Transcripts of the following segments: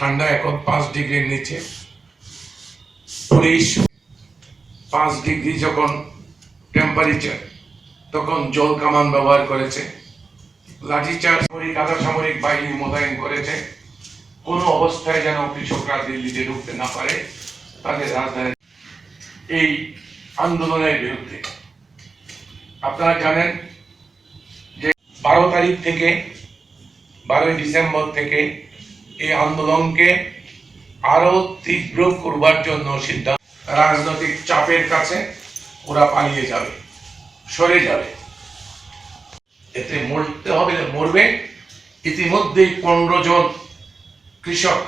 ঠান্ডা, এখন 5 ডিগ্রির নিচে। 5 ডিগ্রি যখন টেম্পারেচার, তখন জল কামান ব্যবহার করেছে, লাঠিচার্জ আধা সামরিক বাহিনী মোতায়েন করেছে। কোনো অবস্থায় যেন কৃষকরা দিল্লিতে ঢুকতে না পারে তাদের রাজধানী। এই আন্দোলনের বিরুদ্ধে আপনারা জানেন যে 12 তারিখ থেকে 12 ডিসেম্বর থেকে এই আন্দোলনকে আরো তীব্র করবার জন্য সিদ্ধান্ত। রাজনৈতিক চাপের কাছে ওরা পালিয়ে যাবে, সরে যাবে, এতে মরতে হবে, মরবে। ইতিমধ্যেই 15 জন কৃষক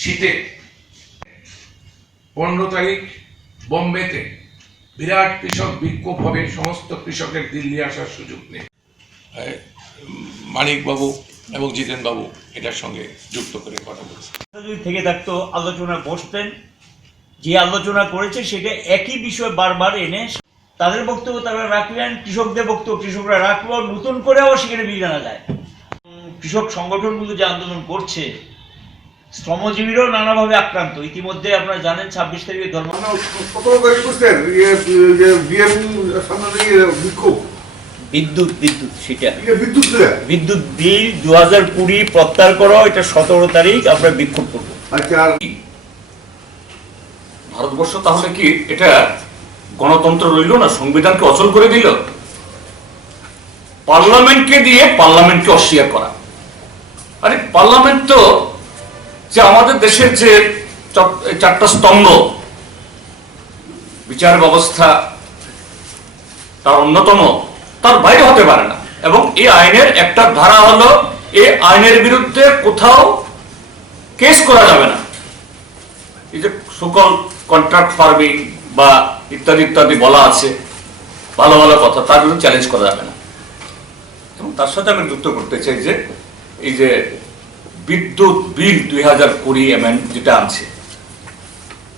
শীতে 15 তারিখ বোম্বেতে বিরাট কৃষক বিক্ষোভ হবে। সমস্ত কৃষকের দিল্লি আসার সুযোগ নেই। মানিক বাবু এবং জিতেন বাবু এটার সঙ্গে যুক্ত করে কথা বলছেন। যদি থেকে থাকতো আলোচনা বসতেন, যে আলোচনা করেছে সেটা একই বিষয় বারবার এনে তাদের বক্তব্য তারা রাখলেন, কৃষকদের বক্তব্য কৃষকরা রাখলো, নতুন করেও সেখানে বিল আনা যায়। কৃষক সংগঠনগুলো যে আন্দোলন করছে, শ্রমজীবীরাও নানাভাবে আক্রান্ত। ইতিমধ্যে আপনারা জানেন 26 তারিখে বিদ্যুৎ বিল 2020 প্রত্যাহার করো, এটা 17 তারিখ আমরা বিক্ষোভ করবো। ভারতবর্ষ তাহলে কি এটা গণতন্ত্র রইল না, সংবিধানকে অচল করে দিল? পার্লামেন্টকে দিয়ে পার্লামেন্টকে অস্বীকার করা। আরে পার্লামেন্ট তো যে আমাদের দেশের যে 4টা স্তম্ভ, বিচার ব্যবস্থা তার অন্যতম, তার বাইরে হতে পারে না। এবং এই আইনের একটা ধারা হলো, এই আইনের বিরুদ্ধে কোথাও কেস করা যাবে না। এই যে সকল কন্ট্রাক্ট ফার্মিং বা ইত্যাদি ইত্যাদি বলা আছে, ভালো ভালো কথা, তার বিরুদ্ধে চ্যালেঞ্জ করা যাবে না। এবং তার সাথে আমি যুক্ত করতে চাই যে এই যে বিদ্যুৎ বিল 2020 অ্যামেন্ড যেটা আনছে,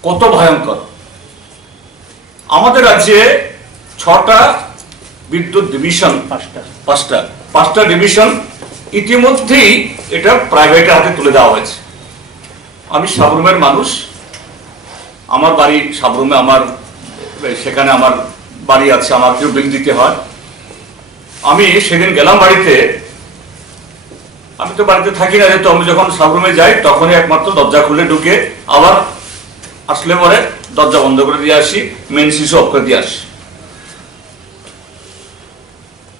কত ভয়ঙ্কর। আমাদের রাজ্যে 6টা বিদ্যুৎ ডিভিশন, 5টা ডিভিশন ইতিমধ্যেই এটা প্রাইভেটের হাতে তুলে দেওয়া হয়েছে। আমি সাবরুমের মানুষ, আমার বাড়ি সাবরুমে, সেখানে আমার বাড়ি আছে, আমাকেও বিল দিতে হয়। আমি সেদিন গেলাম বাড়িতে, আমি তো বাড়িতে থাকি না, যেহেতু আমি যখন সাবরুমে যাই তখনই একমাত্র দরজা খুলে ঢুকে আবার আসলে পরে দরজা বন্ধ করে দিয়ে আসি, মেন সুইচ অফ করে দিয়ে আসি।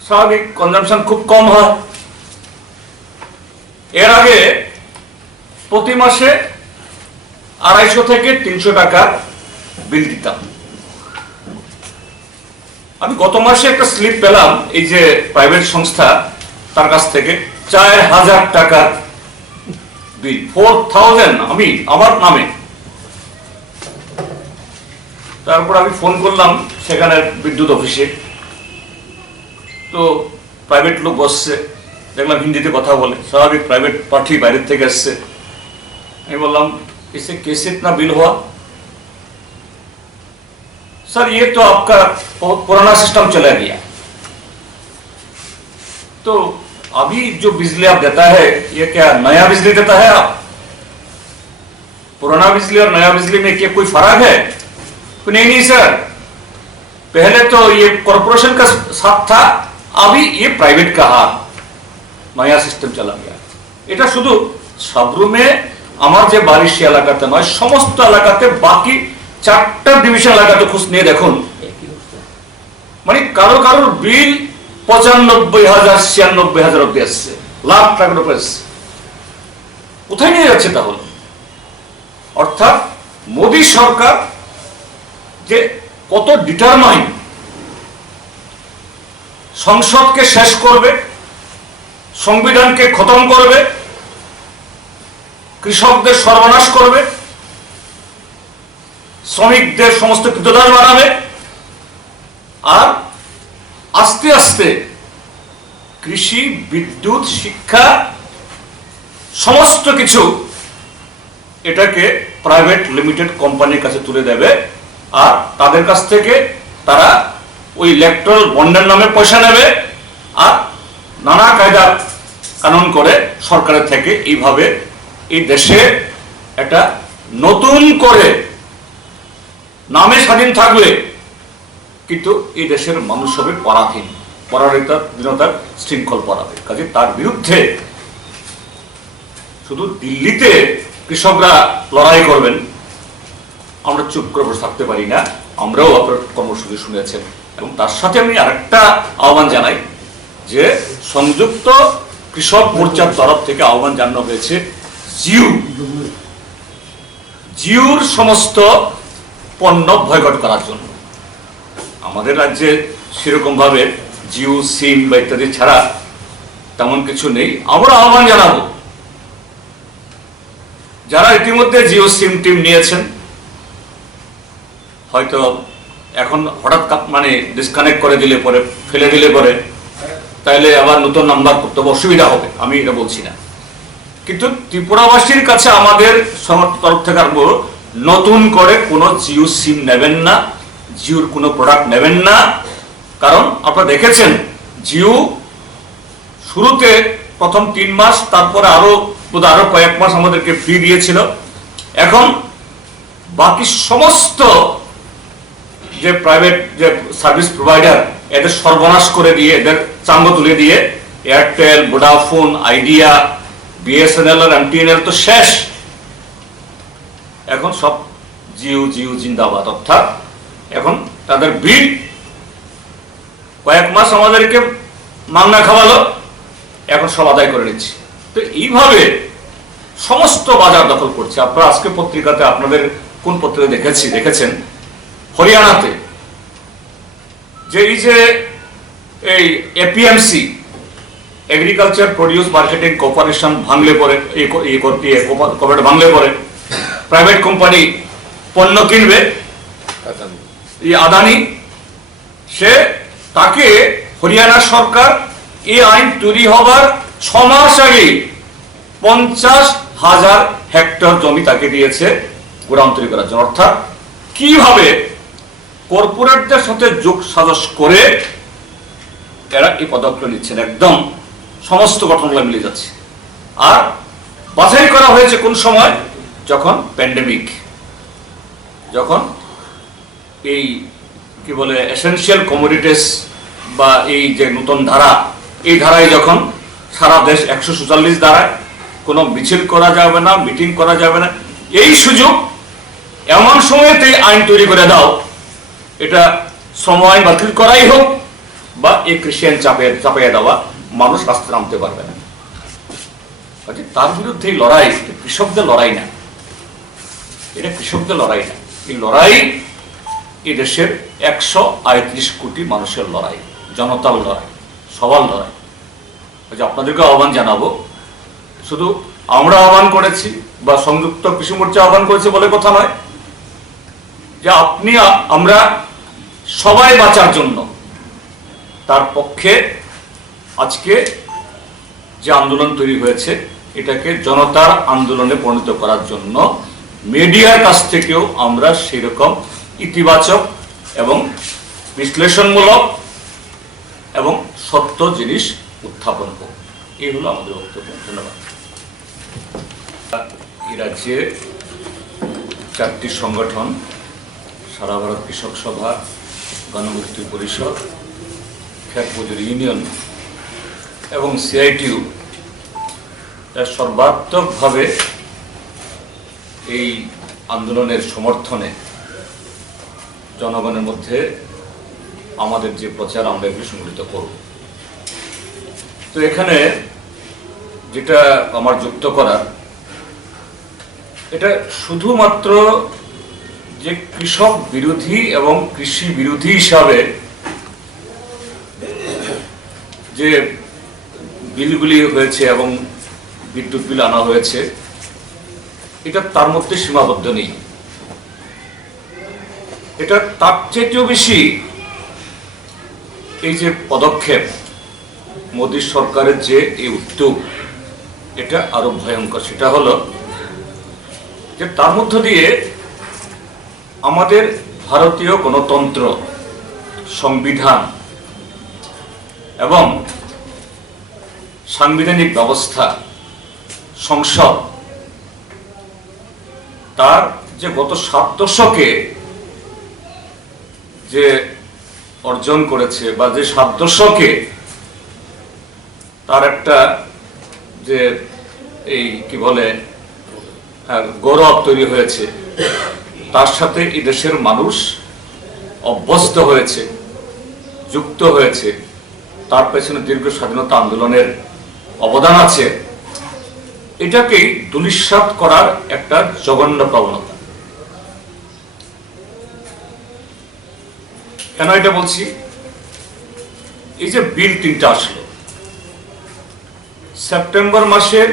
স্বাভাবিক কনজাম্পশন খুব কম হয়। এর আগে প্রতি মাসে 250 থেকে 300 টাকা বিল দিতাম। আমি গত মাসে একটা স্লিপ পেলাম এই যে প্রাইভেট সংস্থা, তার কাছ থেকে 4000 টাকার বিল, 4000 আমি আমার নামে। তারপর আমি ফোন করলাম সেখানে বিদ্যুৎ অফিসে, তো প্রাইভেট লোক বসছে, দেখলাম হিন্দিতে কথা বলে, স্বাভাবিক প্রাইভেট পার্টি বাইরের থেকে আসছে। আমি বললাম इसे कैसे इतना बिल हुआ? सर ये तो आपका पुराना सिस्टम चला गया, तो अभी जो बिजली आप देता है ये क्या नया बिजली देता है आप? पुराना बिजली और नया बिजली में क्या कोई फर्क है? नहीं सर, पहले तो ये कॉर्पोरेशन का साथ था, अभी ये प्राइवेट का हाथ, नया सिस्टम चला गया। এটা শুধু সাবরুমে আমার যে বাড়ির সে এলাকাতে নয়, সমস্ত এলাকাতে, বাকি 4টা ডিভিশন এলাকাতে খোঁজ নিয়ে দেখুন, মানে কারো কারোর বিল 95,000 96,000 অব্দি আসছে, লাখ টাকার উপরে আসছে। কোথায় নিয়ে যাচ্ছে তাহলে? অর্থাৎ মোদী সরকার যে কত ডিটারমাইন, সংসদকে শেষ করবে, সংবিধানকে খতম করবে, কৃষকদের সর্বনাশ করবে, শ্রমিকদের সমস্ত কৃতদাস বানাবে, আর আস্তে আস্তে কৃষি, বিদ্যুৎ, শিক্ষা সমস্ত কিছু এটাকে প্রাইভেট লিমিটেড কোম্পানির কাছে তুলে দেবে। আর তাদের কাছ থেকে তারা ওই ইলেকট্রাল বন্ডের নামে পয়সা নেবে, আর নানা কায়দা কানুন করে সরকারের থেকে এইভাবে এই দেশে একটা নতুন করে নামে স্বাধীন থাকবে, কিন্তু এই দেশের মানুষ হবে পরাধীন, পরাধীনতার শৃঙ্খল পরাবে। কাজে তার বিরুদ্ধে শুধু দিল্লিতে কৃষকরা লড়াই করবেন, আমরা চুপ করে বসে থাকতে পারি না। আমরাও আপনার কর্মসূচি শুনেছেন, এবং তার সাথে আমি আরেকটা আহ্বান জানাই যে সংযুক্ত কৃষক মোর্চার তরফ থেকে আহ্বান জানানো হয়েছে জিওর সমস্ত পণ্য বয়কট করার জন্য। আমাদের রাজ্যে সেরকম ভাবে জিও সিম বা ইত্যাদি ছাড়া তেমন কিছু নেই। আমরা আহ্বান জানাবো যারা ইতিমধ্যে জিও সিম টিম নিয়েছেন, হয়তো এখন হঠাৎ মানে ডিসকানেক্ট করে দিলে পরে, ফেলে দিলে পরে, তাইলে আবার নতুন নাম্বার করতে অসুবিধা হবে, আমি এটা বলছি না। কিন্তু ত্রিপুরাবাসীর কাছে আমাদের তরফ থেকে আরো নতুন করে কোনো জিও সিম নেবেন না, জিওর কোনো প্রোডাক্ট নেবেন না। কারণ আপনারা দেখেছেন জিও শুরুতে প্রথম 3 মাস, তারপরে আরো কয়েক মাস আমাদেরকে ফ্রি দিয়েছিল। এখন বাকি সমস্ত যে প্রাইভেট যে সার্ভিস প্রোভাইডার, এদের সর্বনাশ করে দিয়ে, এদের চাঙ্গ তুলে দিয়ে এয়ারটেল, ভোডাফোন, আইডিয়া, বিএসএনএল আর এমটিএনএল তো শেষ। এখন সব জিও জিন্দাবাদ। অর্থাৎ এখন তাদের বিল কয়েক মাস আমাদেরকে মাংনা খাওয়ালো, এখন সব আদায় করে নিচ্ছে। তো এইভাবে সমস্ত বাজার দখল করছে। আপনারা আজকে পত্রিকাতে, আপনাদের কোন পত্রিকা দেখেছেন হরিয়ানাতে যে এই APMC, agriculture produce marketing corporation ভাঙলে পরে, ভাঙলে পরে প্রাইভেট কোম্পানি পণ্য কিনবে, আদানি, তাকে হরিয়ানা সরকার এই আইন তৈরি হবার 6 মাস আগে 50,000 হেক্টর জমি তাকে দিয়েছে গোডাউন তৈরি করার জন্য। অর্থাৎ কিভাবে কর্পোরেটদের সাথে যোগ সাজস করে এরা এই পদক্ষেপ নিচ্ছেন, একদম সমস্ত ঘটনাগুলো মিলে যাচ্ছে। আর বাছাই করা হয়েছে কোন সময়? যখন প্যান্ডেমিক, যখন এই কি বলে এসেনশিয়াল কমোডিটিস বা এই যে নতুন ধারা, এই ধারায় যখন সারা দেশ 144 ধারায় কোনো মিছিল করা যাবে না, মিটিং করা যাবে না, এই সুযোগ এমন সময়তে আইন তৈরি করে দাও, এটা শ্রম আইন বাতিল করাই হোক বা এই ক্রিশ্চিয়ান চাপিয়ে দেওয়া, মানুষ রাস্তায় নামতে পারবে না। তার বিরুদ্ধে এই লড়াই কৃষকদের লড়াই না, এটা কৃষকদের লড়াই না, এই লড়াই এই দেশের 138 কোটি মানুষের লড়াই, জনতার লড়াই, সবার লড়াই। আপনাদেরকে আহ্বান জানাবো, শুধু আমরা আহ্বান করেছি বা সংযুক্ত কৃষি মোর্চা আহ্বান করেছে বলে কথা নয়, যে আমরা সবাই বাঁচার জন্য, তার পক্ষে আজকে যে আন্দোলন তৈরি হয়েছে, এটাকে জনতার আন্দোলনে পরিণত করার জন্য মিডিয়ার কাছ থেকেও আমরা সেরকম ইতিবাচক এবং বিশ্লেষণমূলক এবং সত্য জিনিস উত্থাপন করব। এই হলো আমাদের বক্তব্য। ধন্যবাদ। এই রাজ্যে 4টি সংগঠন, সারা ভারত কৃষক সভা, গণমুক্তি পরিষদ, খ্যাত মজুর ইউনিয়ন এবং সিআইটিউ সর্বাত্মকভাবে এই আন্দোলনের সমর্থনে জনগণের মধ্যে আমাদের যে প্রচার, আমরা এগুলো সংগঠিত করব। তো এখানে যেটা আমার যুক্ত করার, এটা শুধুমাত্র যে কৃষক বিরোধী এবং কৃষি বিরোধী হিসাবে যে বিলগুলি হয়েছে এবং বিদ্যুৎ বিল আনা হয়েছে, এটা তার মধ্যে সীমাবদ্ধ নেই। এটা তার চেয়েও বেশি এই যে পদক্ষেপ, মোদী সরকারের যে এই উদ্যোগ, এটা আরো ভয়ঙ্কর। সেটা হলো যে তার মধ্য দিয়ে আমাদের ভারতীয় গণতন্ত্র, সংবিধান এবং সাংবিধানিক ব্যবস্থা, সংসদ, তার যে গত 7 দশকে যে অর্জন করেছে বা যে 7 দশকে তার একটা যে এই কি বলে গৌরব তৈরি হয়েছে, তার সাথে এই দেশের মানুষ অভ্যস্ত হয়েছে, যুক্ত হয়েছে, তার পেছনে দীর্ঘ স্বাধীনতা আন্দোলনের অবদান আছে, এটাকেই ধূলিসাৎ করার একটা জঘন্য প্রবণতা। কেন এটা বলছি? এই যে বিল 3টা আসলো সেপ্টেম্বর মাসের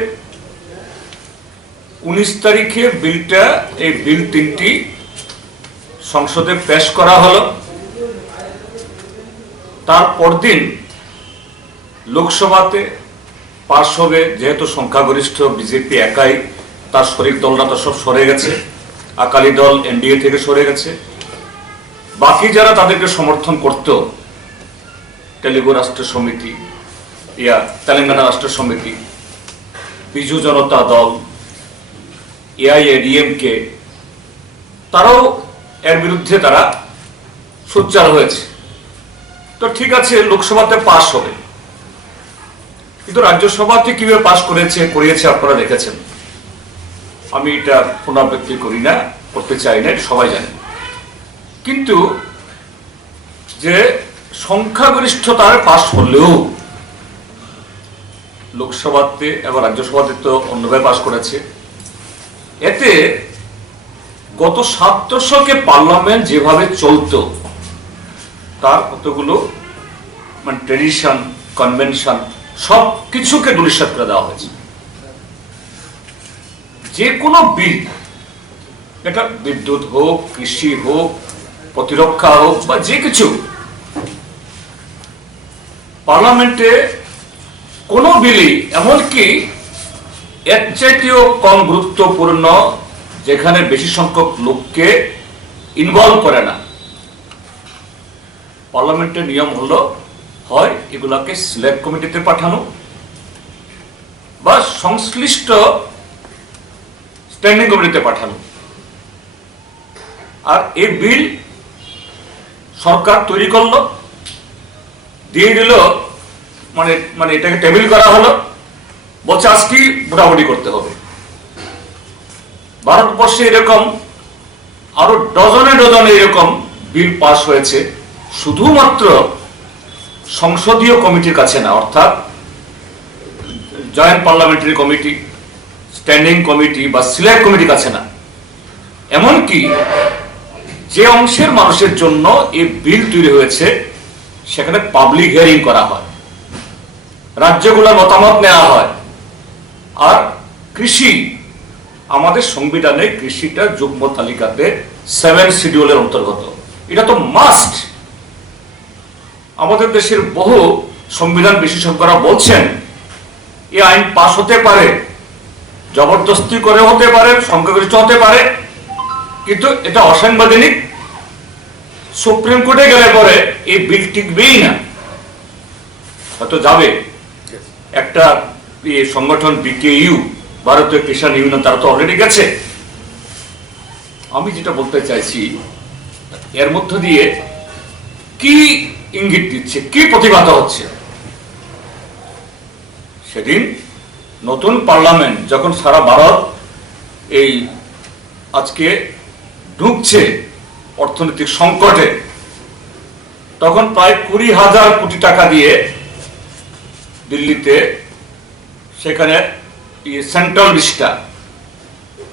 19 তারিখে বিলটা, এই বিল 3টি সংসদে পেশ করা হলো। তার পরদিন লোকসভাতে পাশ হবে, যেহেতু সংখ্যাগরিষ্ঠ বিজেপি একাই, তার শরিক দলরা তো সব সরে গেছে, আকালি দল এনডিএ থেকে সরে গেছে, বাকি যারা তাদেরকে সমর্থন করত, তেলেগু রাষ্ট্র সমিতি, তেলেঙ্গানা রাষ্ট্র সমিতি, বিজু জনতা দল, এআইএডিএমকে, তারাও এর বিরুদ্ধে তারা সোচ্চার হয়েছে। তো ঠিক আছে, লোকসভাতে পাশ হবে, কিন্তু রাজ্যসভাতে কিভাবে পাশ করিয়েছে আপনারা দেখেছেন। আমি এটা পুনরাবৃত্তি করি না, করতে চাই না, সবাই জানেন। কিন্তু যে সংখ্যাগরিষ্ঠতার পাশ হলেও লোকসভাতে এবং রাজ্যসভাতে তো অন্যভাবে পাশ করেছে, এতে গত 7 দশকে পার্লামেন্ট যেভাবে চলতো তার কতগুলো ট্রেডিশন, কনভেনশন সব কিছুকে ধূলিসাৎ করে দেওয়া হয়েছে। যে কোনো বিল, এটা বিদ্যুৎ হোক, কৃষি হোক, প্রতিরক্ষা হোক বা যে কিছু, পার্লামেন্টে কোনো বিলই এমনকি এর চাইতেও কম গুরুত্বপূর্ণ, যেখানে বেশি সংখ্যক লোককে ইনভলভ করে না, পার্লামেন্টের নিয়ম হলো হয় এগুলাকে সিলেক্ট কমিটিতে পাঠানো বা সংশ্লিষ্ট স্ট্যান্ডিং কমিটিতে পাঠানো। আর এই বিল সরকার তৈরি করলো, দিয়ে দিল, মানে এটাকে টেবিল করা হলো, বলছে আজকে মোটামুটি করতে হবে। ভারতবর্ষে এরকম আরো ডজনে ডজনে এরকম বিল পাস হয়েছে, শুধুমাত্র সংসদীয় কমিটির কাছে না, অর্থাৎ joint parliamentary committee, standing committee বা সিলেক্ট কমিটির কাছে না, এমনকি যে অংশের মানুষের জন্য এই বিল তৈরি হয়েছে সেখানে পাবলিক হিয়ারিং করা হয়, রাজ্যগুলোর মতামত নেওয়া হয়। আর কৃষি, আমাদের সংবিধানে কৃষিটা যুগ্ম তালিকাতে 7 শিডিউলের অন্তর্গত, এটা তো মাস্ট। আমাদের দেশের বহু সংবিধান বিশেষজ্ঞরা বলছেন এই আইন পাশ হতে পারে, জবরদস্তি করে হতে পারে, সংখ্যাগরিষ্ঠ হতে পারে, কিন্তু এটা অসাংবিধানিক। সুপ্রিম কোর্টে গেলে পরে এই বিল টিকবেই না, হয়তো যাবে। একটা সংগঠন বিকেইউ, ভারতীয় কিষাণ ইউনিয়ন, তারা তো অলরেডি গেছে। আমি যেটা বলতে চাইছি, এর মধ্য দিয়ে কি ইঙ্গিত দিচ্ছে, কি প্রতিবাদ হচ্ছে? সেদিন নতুন পার্লামেন্ট যখন সারা ভারত এই আজকে ঢুকছে অর্থনৈতিক সংকটে, তখন প্রায় 20,000 কোটি টাকা দিয়ে দিল্লিতে সেখানে সেন্ট্রাল লিস্টটা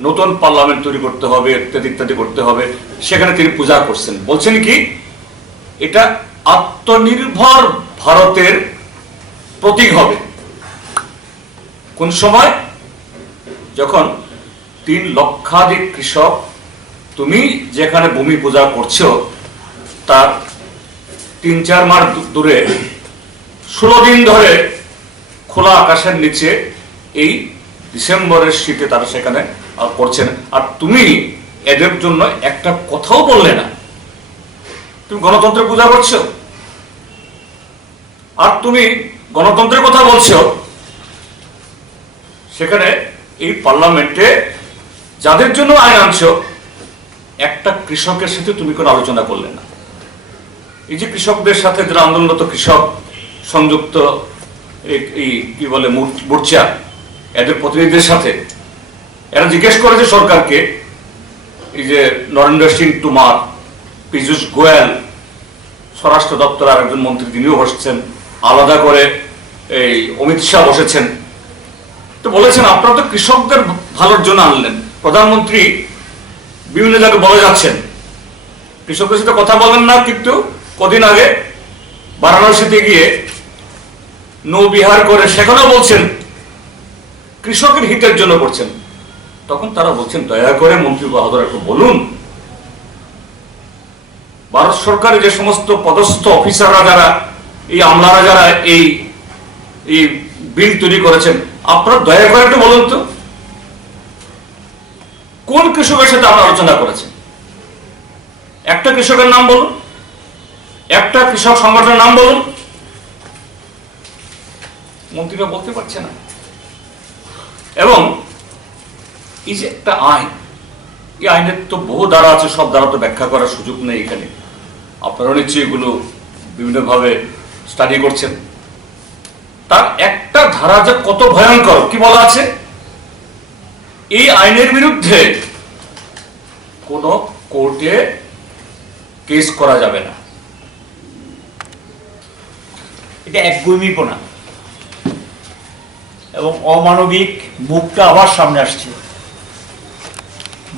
নতুন পার্লামেন্ট তৈরি করতে হবে, ইত্যাদি ইত্যাদি করতে হবে, সেখানে তিনি পূজা করছেন। বলছেন কি, এটা আত্মনির্ভর ভারতের প্রতীক হবে। কোন সময়? যখন 3 লক্ষাধিক কৃষক, তুমি যেখানে ভূমি পূজা করছো তার 3-4 মাইল দূরে 16 দিন ধরে খোলা আকাশের নিচে এই ডিসেম্বরের শীতে তারা সেখানে করছেন, আর তুমি এদের জন্য একটা কথাও বললে না। তুমি গণতন্ত্রের পূজা করছো, আর তুমি গণতন্ত্রের কথা বলছো, সেখানে এই পার্লামেন্টে যাদের জন্য আইন আনছো, একটা কৃষকের সাথে তুমি কোনো আলোচনা করলে না। এই যে কৃষকদের সাথে যারা আন্দোলনরত কৃষক সংযুক্ত এই কি বলে মোর্চা, এদের প্রতিনিধিদের সাথে এরা জিজ্ঞেস করেছে সরকারকে, এই যে নরেন্দ্র সিং তোমার, পীযূষ গোয়েল, স্বরাষ্ট্র দপ্তরের আরেকজন মন্ত্রী তিনিও বসছেন, আলাদা করে এই অমিত শাহ বসেছেন, তো বলেছেন আপনারা তো কৃষকদের ভালোর জন্য আনলেন। প্রধানমন্ত্রী বিভিন্ন জায়গায় বলে যাচ্ছেন কৃষকদের সাথে কথা বলেন না, কিন্তু কদিন আগে বারাণসীতে গিয়ে নৌবিহার করে সেখানেও বলছেন কৃষকের হিতের জন্য করছেন। তখন তারা বলছেন দয়া করে মন্ত্রী বাহাদুর একটু বলুন, ভারত সরকারের যে সমস্ত পদস্থ অফিসাররা যারা, এই আমলারা যারা এই বিল তৈরি করেছেন, আপনারা দয়া করে একটু বলুন তো কোন কৃষকের সাথে আমরা আলোচনা করেছেন? একটা কৃষকের নাম বলুন, একটা কৃষক সংগঠনের নাম বলুন। মন্ত্রীরা বলতে পারছে না। এবং এই যে একটা আইন, এই আইনের তো বহু ধারা আছে, সব ধারা তো ব্যাখ্যা করার সুযোগ নেই এখানে। আপনারা নিশ্চয়ই এগুলো বিভিন্নভাবে স্টাডি করছেন। তার একটা ধারা যে কত ভয়ঙ্কর, কি বলা আছে, এই আইনের বিরুদ্ধে কোন কোর্টে কেস করা যাবে না। এটা একগুঁইমিপনা এবং অমানবিক মুখটা আবার সামনে আসছে।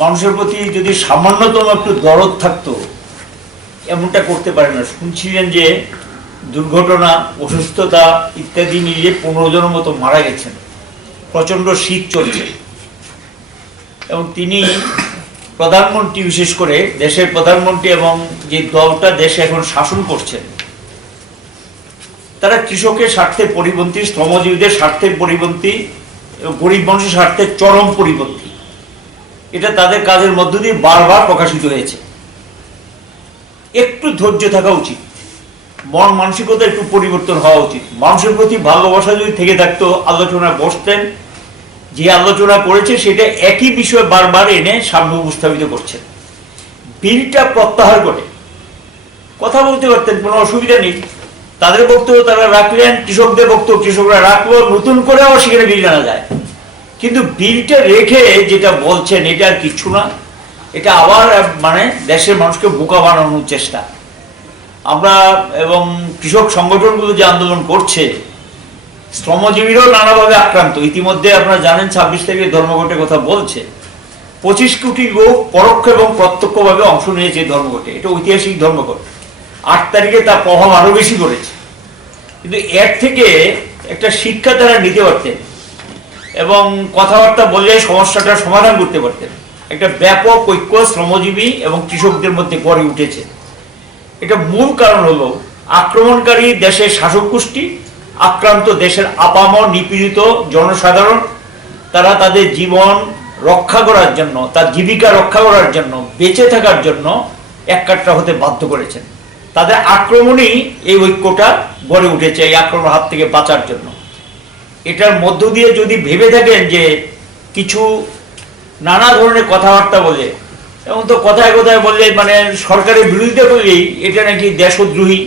মানুষের প্রতি যদি সামান্যতম একটু দরদ থাকতো, এমনটা করতে পারে না। শুনছিলেন যে দুর্ঘটনা, অসুস্থতা ইত্যাদি নিয়ে 15 জনের মতো মারা গেছেন। প্রচণ্ড শীত চলছে এবং তিনি প্রধানমন্ত্রী, বিশেষ করে দেশের প্রধানমন্ত্রী এবং যে দলটা দেশে এখন শাসন করছেন, তারা কৃষকের স্বার্থের পরিপন্থী, শ্রমজীবীদের স্বার্থের পরিপন্থী এবং গরিব মানুষের স্বার্থের চরম পরিপন্থী। এটা তাদের কাজের মধ্য দিয়ে বারবার প্রকাশিত হয়েছে। একটু ধৈর্য থাকা উচিত, মন মানসিকতা একটু পরিবর্তন হওয়া উচিত। মানুষের প্রতি ভালোবাসা যদি থেকে থাকতো, আলোচনায় বসতেন। যে আলোচনা করেছে সেটা একই বিষয়ে বারবার এনে সামনে উপস্থাপিত করছেন। বিলটা প্রত্যাহার করে কথা বলতে পারতেন, কোনো অসুবিধা নেই। তাদের বক্তব্য তারা রাখলেন, কৃষকদের বক্তব্য কৃষকরা রাখলো, নতুন করে আবার সেখানে বিল আনা যায়। কিন্তু বিলটা রেখে যেটা বলছেন এটা আর কিচ্ছু না, এটা আবার মানে দেশের মানুষকে বোকা বানানোর চেষ্টা। আমরা এবং কৃষক সংগঠনগুলো যে আন্দোলন করছে, শ্রমজীবীরাও নানাভাবে আক্রান্ত। ইতিমধ্যে আপনারা জানেন 26 তারিখে ধর্মঘটের কথা বলছে। 25 কোটি লোক পরোক্ষ এবং প্রত্যক্ষভাবে অংশ নিয়েছে এই ধর্মঘটে। এটা ঐতিহাসিক ধর্মঘট। 8 তারিখে তার প্রভাব আরো বেশি করেছে। কিন্তু এর থেকে একটা শিক্ষা তারা নিতে পারতেন এবং কথাবার্তা বলে সমস্যাটার সমাধান করতে পারতেন। একটা ব্যাপক ঐক্য শ্রমজীবী এবং কৃষকদের মধ্যে গড়ে উঠেছে। এটা মূল কারণ হলো আক্রমণকারী দেশের শাসক গোষ্ঠী, আক্রান্ত দেশের আপামর নিপীড়িত জনসাধারণ, তারা তাদের জীবন রক্ষা করার জন্য, তার জীবিকা রক্ষা করার জন্য, বেঁচে থাকার জন্য এককাট্টা হতে বাধ্য করেছেন। তাদের আক্রমণই এই ঐক্যটা গড়ে উঠেছে, এই আক্রমণের হাত থেকে বাঁচার জন্য। এটার মধ্য দিয়ে যদি ভেবে থাকেন যে কিছু নানা ধরনের কথাবার্তা বলে, এবং তো কথায় কথায় বললে মানে সরকারের বিরোধিতা করলেই এটা নাকি দেশদ্রোহী,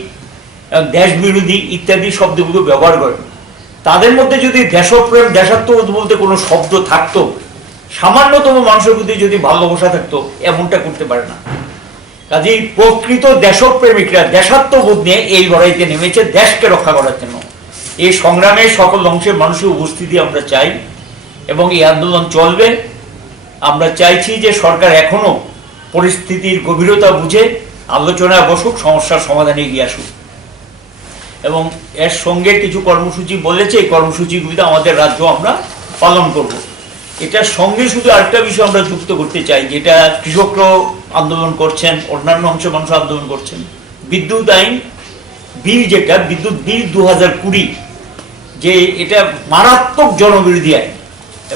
দেশ বিরোধী ইত্যাদি শব্দগুলো ব্যবহার করেন। তাদের মধ্যে যদি দেশপ্রেম, দেশাত্মবোধ বলতে কোনো শব্দ থাকতো, সামান্যতম মানুষের প্রতি যদি ভালোবাসা থাকতো, এমনটা করতে পারে না। কাজেই প্রকৃত দেশপ্রেমিকরা দেশাত্মবোধ নিয়ে এই লড়াইতে নেমেছে দেশকে রক্ষা করার জন্য। এই সংগ্রামে সকল অংশের মানুষের উপস্থিতি আমরা চাই এবং এই আন্দোলন চলবে। আমরা চাইছি যে সরকার এখনো পরিস্থিতির গভীরতা বুঝে আলোচনায় বসুক, সমস্যার সমাধানে এগিয়ে আসুক। এবং এর সঙ্গে কিছু কর্মসূচি বলেছে, এই কর্মসূচিগুলিতে আমাদের রাজ্য আমরা পালন করব। এটার সঙ্গে শুধু আরেকটা বিষয় আমরা যুক্ত করতে চাই, যেটা কৃষকরাও আন্দোলন করছেন, অন্যান্য অংশের মানুষ আন্দোলন করছেন। বিদ্যুৎ আইন বিল, যেটা বিদ্যুৎ বিল 2020, যে এটা মারাত্মক জনবিরোধী আইন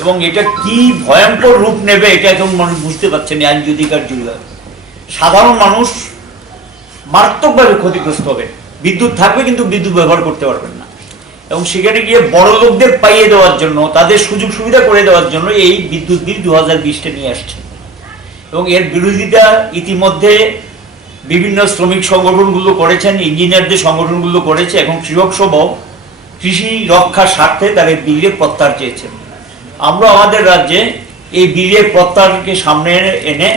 এবং এটা কি ভয়ঙ্কর রূপ নেবে এটা এখন মানুষ বুঝতে পারছেন। আইন যদি কার্যকরী হয়, সাধারণ মানুষ মারাত্মকভাবে ক্ষতিগ্রস্ত হবে। বিদ্যুৎ থাকবে কিন্তু বিদ্যুৎ ব্যবহার করতে পারবেন না। এবং সেখানে গিয়ে বড় লোকদের পাইয়ে দেওয়ার জন্য, তাদের সুযোগ সুবিধা করে দেওয়ার জন্য এই বিদ্যুৎ বিল 2020টা নিয়ে আসছে। এবং এর বিরোধিতা ইতিমধ্যে বিভিন্ন শ্রমিক সংগঠনগুলো করেছেন, ইঞ্জিনিয়ারদের সংগঠনগুলো করেছে, এবং কৃষক সভাও কৃষি রক্ষার স্বার্থে তার এই বিলের প্রত্যাহার চেয়েছেন। আমরা আমাদের রাজ্যে এই বিলের প্রত্যাহারকে সামনে এনে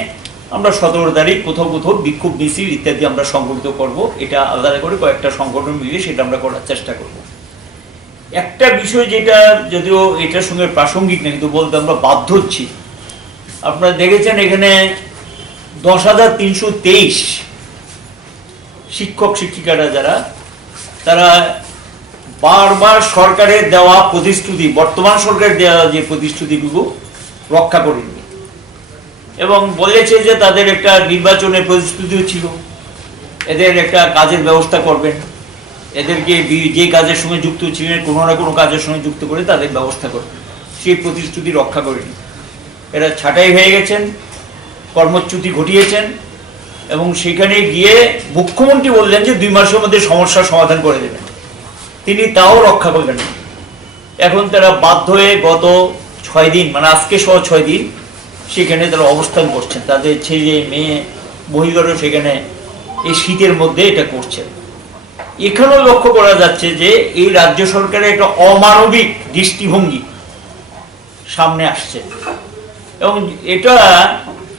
আমরা 17 তারিখ কোথাও কোথাও বিক্ষোভ মিছিল ইত্যাদি আমরা সংগঠিত করব। এটা আলাদা করে কয়েকটা সংগঠন মিলে সেটা আমরা করার চেষ্টা করব। একটা বিষয় যেটা যদিও এটার সঙ্গে প্রাসঙ্গিক না, কিন্তু বলতে আমরা বাধ্য হচ্ছি, আপনারা দেখেছেন এখানে 10,323 শিক্ষক শিক্ষিকারা যারা, তারা বারবার সরকারের দেওয়া প্রতিশ্রুতি, বর্তমান সরকারের দেওয়া যে প্রতিশ্রুতিগুলো রক্ষা করেনি, এবং বলেছে যে তাদের একটা নির্বাচনের প্রতিশ্রুতিও ছিল, এদের একটা কাজের ব্যবস্থা করবেন, এদেরকে যে কাজের সঙ্গে যুক্ত ছিলেন কোনো না কোনো কাজের সঙ্গে যুক্ত করে তাদের ব্যবস্থা করবেন। সেই প্রতিশ্রুতি রক্ষা করেনি। এরা ছাঁটাই হয়ে গেছেন, কর্মচ্যুতি ঘটিয়েছেন, এবং সেখানে গিয়ে মুখ্যমন্ত্রী বললেন যে 2 মাসের মধ্যে সমস্যার সমাধান করে দেবেন, তিনি তাও রক্ষা করলেন না। এখন তারা বাধ্য হয়ে গত 6 দিন, মানে আজকে সহ 6 দিন সেখানে তারা অবস্থান করছেন, তাদের ছেলে মেয়ে মহিলারও সেখানে এই শীতের মধ্যে এটা করছেন। এখানেও লক্ষ্য করা যাচ্ছে যে এই রাজ্য সরকারের একটা অমানবিক দৃষ্টিভঙ্গি সামনে আসছে, এবং এটা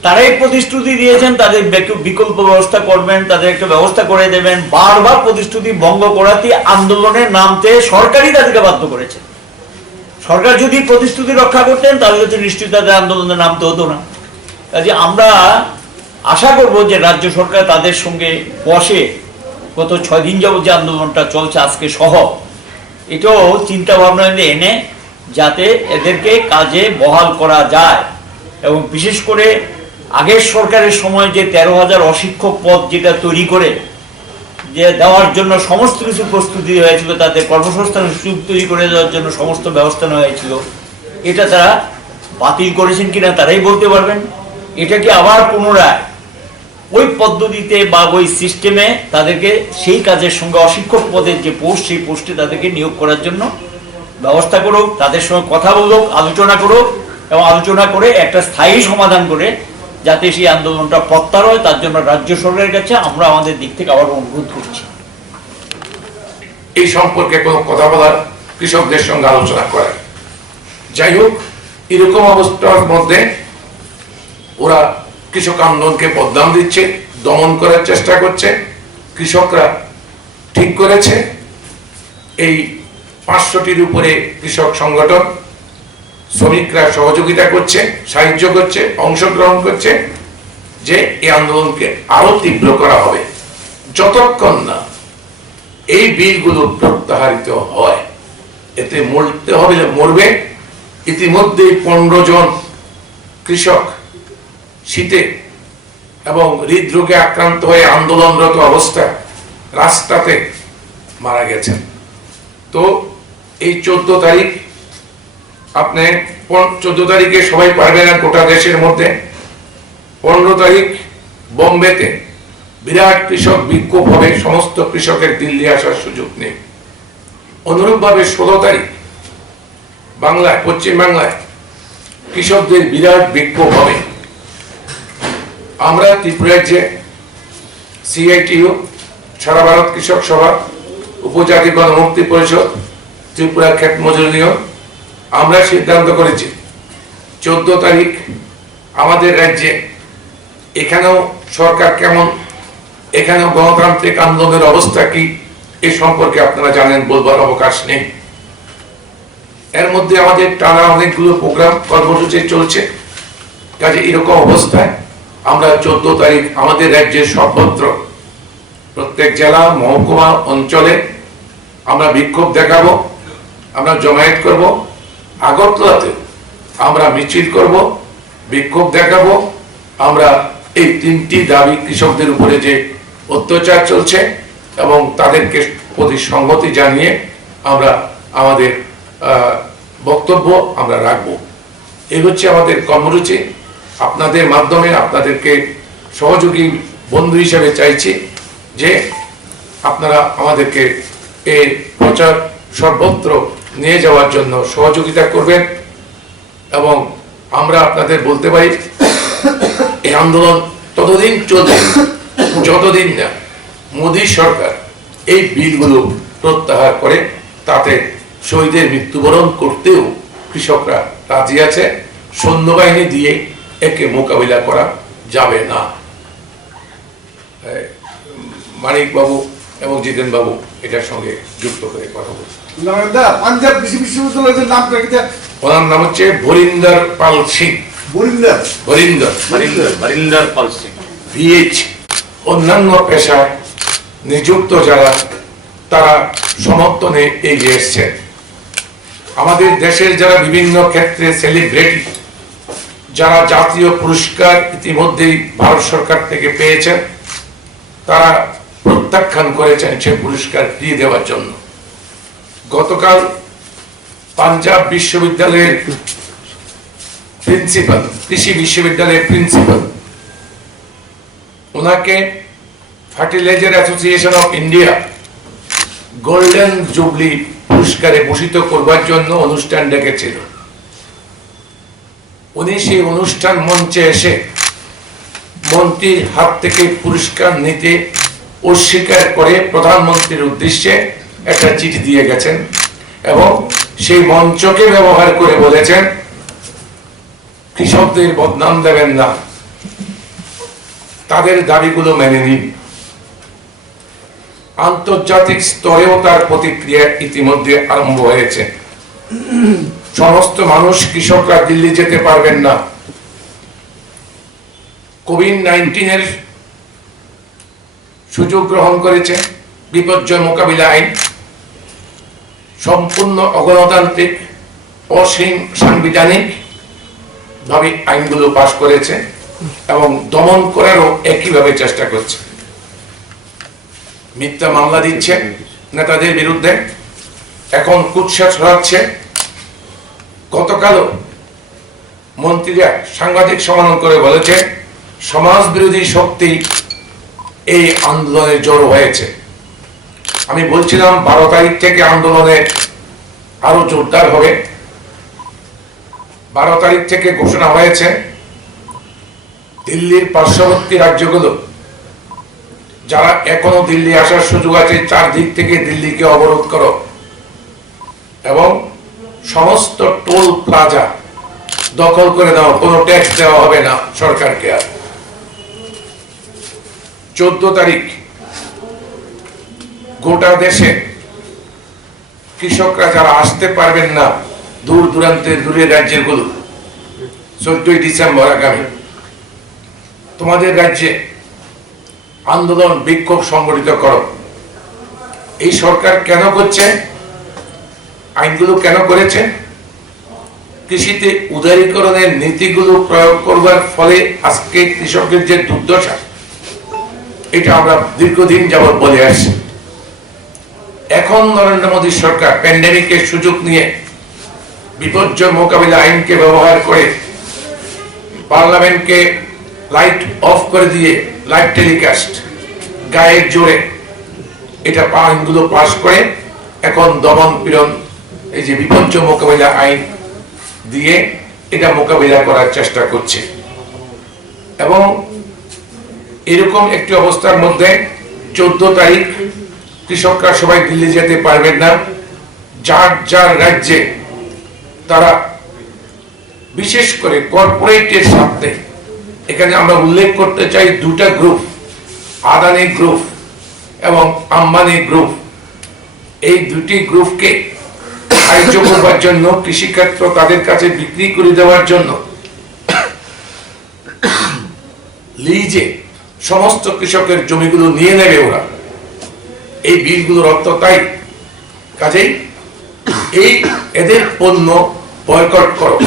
তারাই প্রতিশ্রুতি দিয়েছেন তাদের বিকল্প ব্যবস্থা করবেন, তাদের একটা ব্যবস্থা করে দেবেন, বারবার প্রতিশ্রুতি ভঙ্গ করাতে আন্দোলনে নামতে সরকারই তাদেরকে বাধ্য করেছে। সরকার যদি প্রতিশ্রুতি রক্ষা করতেন তাহলে তো নিশ্চয়ই তাদের আন্দোলনে নামতে হতো না। কাজে আমরা আশা করব যে রাজ্য সরকার তাদের সঙ্গে বসে গত 6 দিন যাবত যে আন্দোলনটা চলছে আজকে সহ, এটাও চিন্তা ভাবনা এনে যাতে এদেরকে কাজে বহাল করা যায়, এবং বিশেষ করে আগের সরকারের সময় যে 13,000 অশিক্ষক পদ যেটা তৈরি করে যে দেওয়ার জন্য সমস্ত কিছু প্রস্তুতি হয়েছিল, তাদের কর্মসংস্থানের সুযোগ তৈরি করে দেওয়ার জন্য সমস্ত ব্যবস্থা নেওয়া হয়েছিল, এটা তারা বাতিল করেছেন কিনা তারাই বলতে পারবেন। এটাকে আবার পুনরায় ওই পদ্ধতিতে বা ওই সিস্টেমে তাদেরকে সেই কাজের সঙ্গে অশিক্ষক পদের যে পোস্ট, সেই পোস্টে তাদেরকে নিয়োগ করার জন্য ব্যবস্থা করুক, তাদের সঙ্গে কথা বলুক, আলোচনা করুক, এবং আলোচনা করে একটা স্থায়ী সমাধান করে যাতে সেই আন্দোলনটা প্রত্যাহার হয়, তার জন্য রাজ্য সরকারের কাছে আমরা আমাদের দিক থেকে আবার অনুরোধ করছি। এই সম্পর্কে কোনো কথা বলার, কৃষকদের সঙ্গে আলোচনা করার। যাই হোক, এরকম অবস্থার মধ্যে ওরা কৃষক আন্দোলনকে বদনাম দিচ্ছে, দমন করার চেষ্টা করছে। কৃষকরা ঠিক করেছে এই 500টির উপরে কৃষক সংগঠন, শ্রমিকরা সহযোগিতা করছে, সাহায্য করছে, অংশগ্রহণ করছে যে এই আন্দোলনকে আরো তীব্র করা হবে যতক্ষণ না এই বিলগুলো প্রত্যাহারিত হয়। এতে মরতে হবে, মরবে। ইতিমধ্যে 15 জন কৃষক শীতে এবং হৃদরোগে আক্রান্ত হয়ে আন্দোলনরত অবস্থায় রাস্তাতে মারা গেছেন। তো এই 14 তারিখ, আপনি 14 তারিখে সবাই পারবে না গোটা দেশের মধ্যে, 15 তারিখ বোম্বেতে বিরাট কৃষক বিক্ষোভ হবে, সমস্ত কৃষকের দিল্লি আসার সুযোগ নেই। অনুরূপভাবে 16 তারিখ বাংলায়, পশ্চিম বাংলায় কৃষকদের বিরাট বিক্ষোভ হবে। আমরা ত্রিপুরার যে সিআইটিইউ, সারা ভারত কৃষক সভা, উপজাতি গণমুক্তি পরিষদ, ত্রিপুরা ক্ষেত মজুর ইউনিয়ন, আমরা সিদ্ধান্ত করেছি 14 তারিখ আমাদের রাজ্যে, এখানেও সরকার কেমন, এখানেও গণতান্ত্রিক আন্দোলনের অবস্থা কি, এ সম্পর্কে আপনারা জানেন, বলবার অবকাশ নেই। এর মধ্যে আমাদের টানা অনেকগুলো প্রোগ্রাম কর্মসূচি চলছে। কাজে এরকম অবস্থায় আমরা 14 তারিখ আমাদের রাজ্যের সর্বত্র প্রত্যেক জেলা, মহকুমা, অঞ্চলে আমরা বিক্ষোভ দেখাবো, আমরা জমায়েত করব। আগরতলাতে আমরা মিছিল করব, বিক্ষোভ দেখাবো। আমরা এই 3টি দাবি, কৃষকদের উপরে যে অত্যাচার চলছে এবং তাদেরকে প্রতি সংহতি জানিয়ে আমরা আমাদের বক্তব্য আমরা রাখব। এই হচ্ছে আমাদের কর্মসূচি। আপনাদের মাধ্যমে আপনাদেরকে সহযোগী বন্ধু হিসেবে চাইছি যে আপনারা আমাদেরকে এর প্রচার সর্বত্র নিয়ে যাওয়ার জন্য সহযোগিতা করবেন। এবং আমরা আপনাদের বলতে পারি, এই আন্দোলন ততদিন চলবে যতদিন না মোদী সরকার এই বিলগুলো প্রত্যাহার করে। তাতে শহীদের মৃত্যুবরণ করতেও কৃষকরা রাজি আছে। সৈন্যবাহিনী দিয়ে একে মোকাবিলা করা যাবে না। মানিক বাবু এবং জিতেন বাবু এটার সঙ্গে যুক্ত করে কথা বলছেন। পাঞ্জাব কৃষি বিশ্ববিদ্যালয়ের নামটা কি? ওনার নাম হচ্ছে ভরিন্দর পাল সিং। বরিন্দর পাল সিং। ভিএইচ। অন্যান্য পেশায় নিযুক্ত যারা, তারা সমর্থনে এগিয়ে এসছেন। আমাদের দেশের যারা বিভিন্ন ক্ষেত্রে সেলিব্রিটি, যারা জাতীয় পুরস্কার ইতিমধ্যেই ভারত সরকার থেকে পেয়েছেন, তারা প্রত্যাখ্যান করেছেন সে পুরস্কার দিয়ে দেওয়ার জন্য। গতকাল পাঞ্জাব বিশ্ববিদ্যালয়ের প্রিন্সিপাল, কৃষি বিশ্ববিদ্যালয়ের প্রিন্সিপাল, ওনাকে fertiliser association of India golden jubilee পুরস্কারে ভূষিত করবার জন্য অনুষ্ঠান ডেকেছিল। উনি সেই অনুষ্ঠান মঞ্চে এসে মন্ত্রীর হাত থেকে পুরস্কার নিতে অস্বীকার করে প্রধানমন্ত্রীর উদ্দেশ্যে একটা চিঠি দিয়ে গেছেন এবং সেই মঞ্চকে ব্যবহার করে বলেছেন, কৃষকদের বদনাম দেবেন না, তাদের দাবিগুলো মেনে নিন। আন্তর্জাতিক স্তরেও তার প্রতিক্রিয়া ইতিমধ্যে আরম্ভ হয়েছে। সমস্ত মানুষ, কৃষকরা দিল্লি যেতে পারবেন না। কোভিড-19 সুযোগ গ্রহণ করেছে বিপর্যয় মোকাবিলা আইন, সম্পূর্ণ অগণতান্ত্রিক অসাংবিধানিক ভাবে আইনগুলো পাশ করেছে এবং দমন করারও একইভাবে চেষ্টা করছে। মিথ্যা মামলা দিচ্ছে নেতাদের বিরুদ্ধে, এখন কুৎসা ছড়াচ্ছে। গতকালও মন্ত্রীরা সাংবাদিক সম্মেলন করে বলেছে, সমাজ বিরোধী শক্তি এই আন্দোলনে জড়ো হয়েছে। আমি বলছিলাম 12 তারিখ থেকে আন্দোলনে আরো জোরদার হবে। 12 তারিখ থেকে ঘোষণা হয়েছে দিল্লির পার্শ্ববর্তী রাজ্যগুলো, যারা এখনো দিল্লি আসার সুযোগ আছে, চারদিক থেকে দিল্লিকে অবরোধ করো এবং সমস্ত টোল প্লাজা দখল করে দাও, কোনো ট্যাক্স দেওয়া হবে না সরকারকে। আর 14 তারিখ গোটা দেশে কৃষকরা যারা আসতে পারবেন না দূর দূরান্তের দূরের রাজ্যের গুলো, 14 ডিসেম্বর আগামী তোমাদের রাজ্যে আন্দোলন বিক্ষোভ সংগঠিত করো। এই সরকার কেন করছে? আইনগুলো কেন করেছে? কৃষিতে উদারীকরণের নীতিগুলো প্রয়োগ করবার ফলে আজকে কৃষকের যে দুর্দশা, এটা আমরা দীর্ঘদিন যাবৎ বলে আসছি। এখন নরেন্দ্র মোদী সরকার প্যান্ডেমিকের সুযোগ নিয়ে বিপর্যয় মোকাবিলা আইনকে ব্যবহার করে পার্লামেন্টকে লাইট অফ করে দিয়ে লাইভ টেলিকাস্ট গায়ের জোরে এটা আইনগুলো পাশ করে এখন দমন পীড়ন, এই যে বিপর্যয় মোকাবিলা আইন দিয়ে এটা মোকাবিলা করার চেষ্টা করছে। এবং এরকম একটি অবস্থার মধ্যে 14 তারিখ কৃষকরা সবাই দিল্লি যেতে পারবেন না। যার যার রাজ্যে তারা, বিশেষ করে কর্পোরেটের সাথে, এখানে আমরা উল্লেখ করতে চাই দুটা গ্রুপ, আদানি গ্রুপ এবং আম্বানি গ্রুপ, এই দুটি গ্রুপকে সাহায্য করবার জন্য, কৃষিক্ষেত্র তাদের কাছে বিক্রি করে দেওয়ার জন্য লিজে সমস্ত কৃষকের জমিগুলো নিয়ে নেবে ওরা। এই বিলগুলোর অর্থ তাই। কাজেই এই এদের পণ্য বয়কট করো,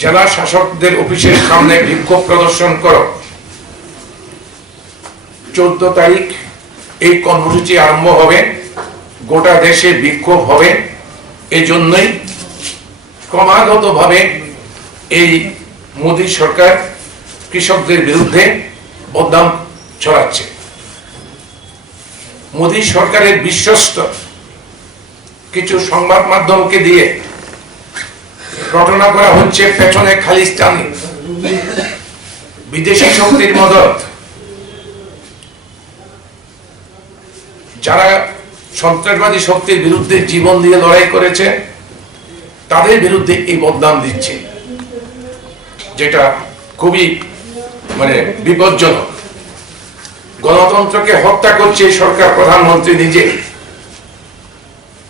জেলা শাসকদের অফিসের সামনে বিক্ষোভ প্রদর্শন করো। 14 তারিখ এই কর্মসূচি আরম্ভ হবে, গোটা দেশে বিক্ষোভ হবে। এই জন্যই ক্রমাগতভাবে এই মোদী সরকার কৃষকদের বিরুদ্ধে বদনাম ছড়াচ্ছে। মোদী সরকারের বিশ্বস্ত কিছু সংবাদ মাধ্যমকে দিয়ে রটনা করা হচ্ছে পেছনে খালিস্তানি বিদেশি শক্তির মদত, যারা সন্ত্রাসবাদী শক্তির বিরুদ্ধে জীবন দিয়ে লড়াই করেছে তাদের বিরুদ্ধে এই বদনাম দিচ্ছে, যেটা খুবই বিপজ্জনক। গণতন্ত্রকে হত্যা করছে সরকার, প্রধানমন্ত্রী নিজে।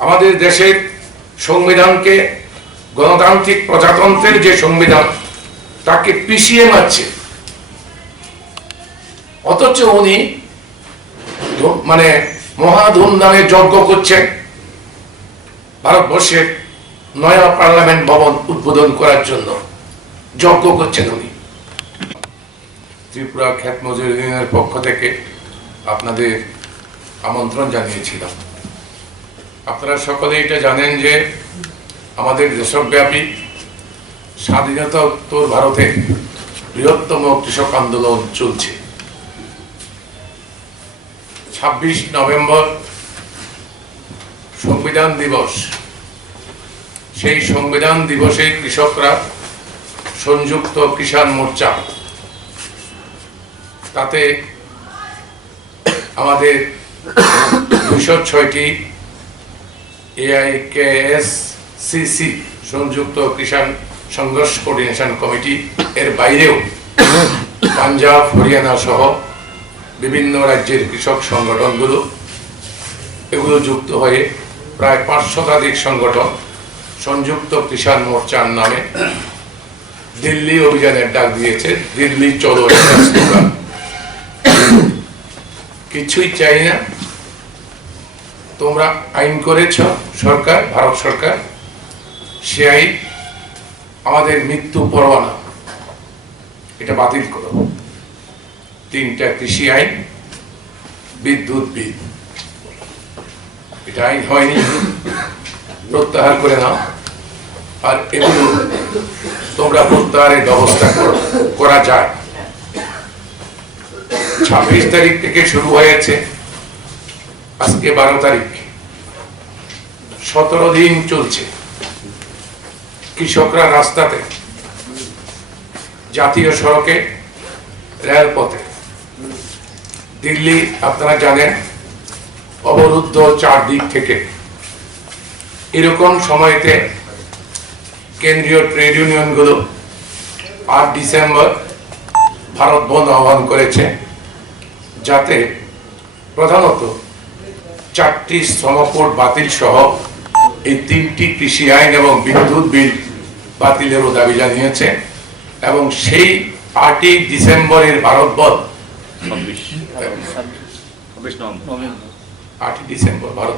আমাদের দেশের সংবিধানকে, গণতান্ত্রিক প্রজাতন্ত্রের যে সংবিধান, তাকে পিষিয়ে মারছে। অথচ উনি মহা ধুমধামে যজ্ঞ করছেন ভারতবর্ষের নয়া পার্লামেন্ট ভবন উদ্বোধন করার জন্য যজ্ঞ করছেন উনি। ত্রিপুরা খ্যাত মজুর ইউনিয়নের পক্ষ থেকে আপনাদের আমন্ত্রণ জানিয়েছিলাম। আপনারা সকলে এটা জানেন যে আমাদের দেশব্যাপী স্বাধীনতা উত্তর ভারতে বৃহত্তম কৃষক আন্দোলন চলছে। 26 নভেম্বর সংবিধান দিবস। সেই সংবিধান দিবসে কৃষকরা সংযুক্ত কিষাণ মোর্চা, তাতে আমাদের 206টি AIKSCC সংযুক্ত কিষাণ সংঘর্ষ কোঅর্ডিনেশন কমিটি এর বাইরেও পাঞ্জাব, হরিয়ানা সহ বিভিন্ন রাজ্যের কৃষক সংগঠনগুলো এগুলো যুক্ত হয়ে প্রায় 5 শতাধিক সংগঠন সংযুক্ত কিষাণ মোর্চার নামে দিল্লি অভিযানের ডাক দিয়েছে। দিল্লি চলো, কিছুই চাই না, তোমরা আইন করেছ সরকার, ভারত সরকার, সে আইন আমাদের মৃত্যু পরোয়ানা, এটা বাতিল করো। 3টা কৃষি আইন, বিদ্যুৎ বিল, এটা আইন হয়নি, প্রত্যাহার করে নাও। আর এগুলো তোমরা প্রত্যাহারের ব্যবস্থা করা যায়। 26 তারিখ থেকে শুরু হয়েছে, আজকে 12 তারিখ, 17 দিন চলছে। কৃষকরা রাস্তাতে, জাতীয় সড়কে, রেলপথে। দিল্লি আপনারা জানেন অবরুদ্ধ 4 দিক থেকে। এরকম সময়তে কেন্দ্রীয় ট্রেড ইউনিয়নগুলো 8 ডিসেম্বর ভারত বন্ধ আহ্বান করেছে, যাতে প্রধানত 4টি শ্রম কোড বাতিল সহ এই 3টি কৃষি আইন এবং বিদ্যুৎ বিল বাতিলেরও দাবি জানিয়েছে। এবং সেই 8ই ডিসেম্বরের ভারত বন্ধ, 8ই ডিসেম্বর ভারত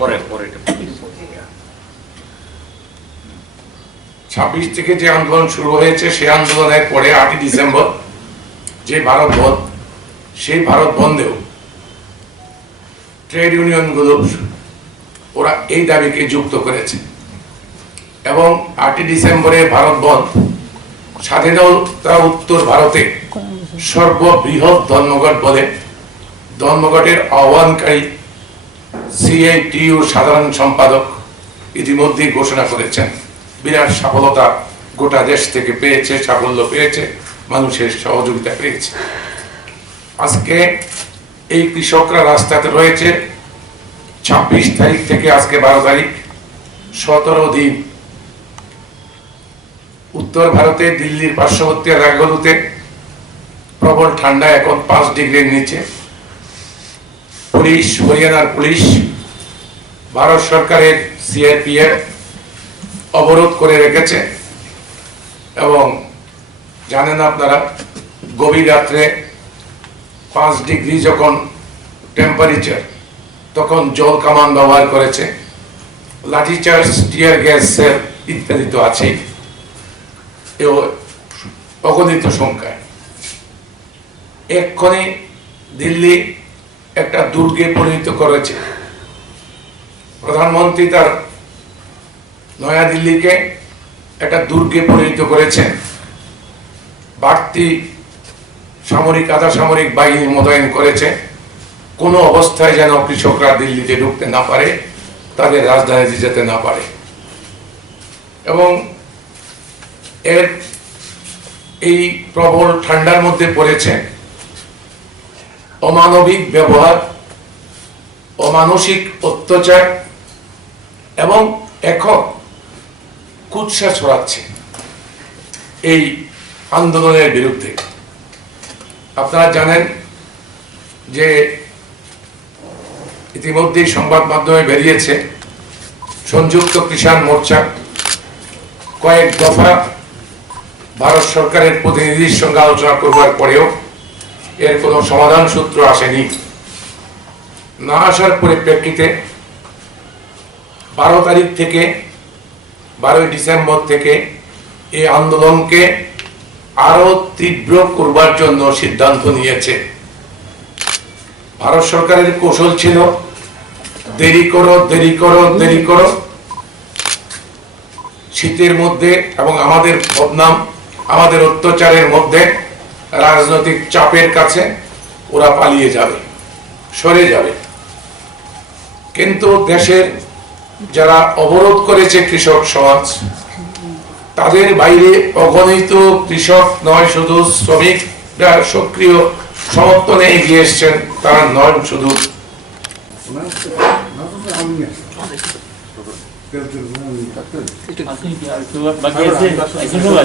26 থেকে যে আন্দোলন শুরু হয়েছে, সেই আন্দোলনের পরে 8ই ডিসেম্বর যে ভারত বন্ধ, সেই ভারত বন্ধেও ট্রেড ইউনিয়নগুলো ওরা এই দাবিকে যুক্ত করেছে। এবং 8ই ডিসেম্বরে ভারত বন্ধ স্বাধীনতা উত্তর ভারতে সর্ববৃহৎ ধর্মঘট বলে ধর্মঘটের আহ্বানকারী CITU সাধারণ সম্পাদক ইতিমধ্যে ঘোষণা করেছেন। বিরাট সফলতা গোটা দেশ থেকে পেয়েছে, সাফল্য পেয়েছে, মানুষের সহযোগিতা পেয়েছে। আজকে এই কৃষকরা রাস্তাতে রয়েছে 26 তারিখ থেকে আজকে 12 তারিখ, 17 দিন। উত্তর ভারতে দিল্লির পার্শ্ববর্তী এলাকাগুলোতে প্রবল ঠান্ডা, এখন 5 ডিগ্রির নিচে। পুলিশ, হরিয়ানার পুলিশ, ভারত সরকারের CRPF অবরোধ করে রেখেছে। এবং জানেন আপনারা, গভীর রাত্রে 5 ডিগ্রি যখন টেম্পারেচার, তখন জল কামান ব্যবহার করেছে, লাঠিচার্জ, টিয়ার গ্যাস ইত্যাদি তো আছে, অগণিত সংখ্যায়। এক্ষণে দিল্লি একটা দুর্গে পরিণত করেছে। প্রধানমন্ত্রী তার নয়া দিল্লিকে একটা দুর্গে পরিণত করেছেন। বাড়তি সামরিক, আধা সামরিক বাহিনী মোতায়েন করেছে, কোনো অবস্থায় যেন কৃষকরা দিল্লিতে ঢুকতে না পারে, তাদের রাজধানীতে যেতে না পারে। এবং এই প্রবল ঠান্ডার মধ্যে পড়েছে অমানবিক ব্যবহার, অমানসিক অত্যাচার এবং এখন কুৎসা ছড়াচ্ছে এই আন্দোলনের বিরুদ্ধে। আপনারা জানেন যে ইতিমধ্যেই সংবাদ মাধ্যমে বেরিয়েছে সংযুক্ত কিষাণ মোর্চা কয়েক দফা ভারত সরকারের প্রতিনিধির সঙ্গে আলোচনা করবার পরেও এর কোনো সমাধান সূত্র আসেনি। না আসার পরিপ্রেক্ষিতে 12 তারিখ থেকে 12 ডিসেম্বর থেকে এই আন্দোলনকে আরো তীব্র করবার জন্য সিদ্ধান্ত নিয়েছে। ভারত সরকারের কৌশল ছিল দেরি করো দেরি করো দেরি করো, শীতের মধ্যে এবং আমাদের বদনাম আমাদের অত্যাচারের মধ্যে রাজনৈতিক চাপের কাছে ওরা পালিয়ে যাবে, সরে যাবে। কিন্তু দেশের যারা অবরোধ করেছে কৃষক সমাজ, তাদের বাইরে অগণিত কৃষক নয়, শুধু শ্রমিকরা সক্রিয় সমর্থনে এগিয়ে এসছেন। তারা নয় শুধু বাকি আছে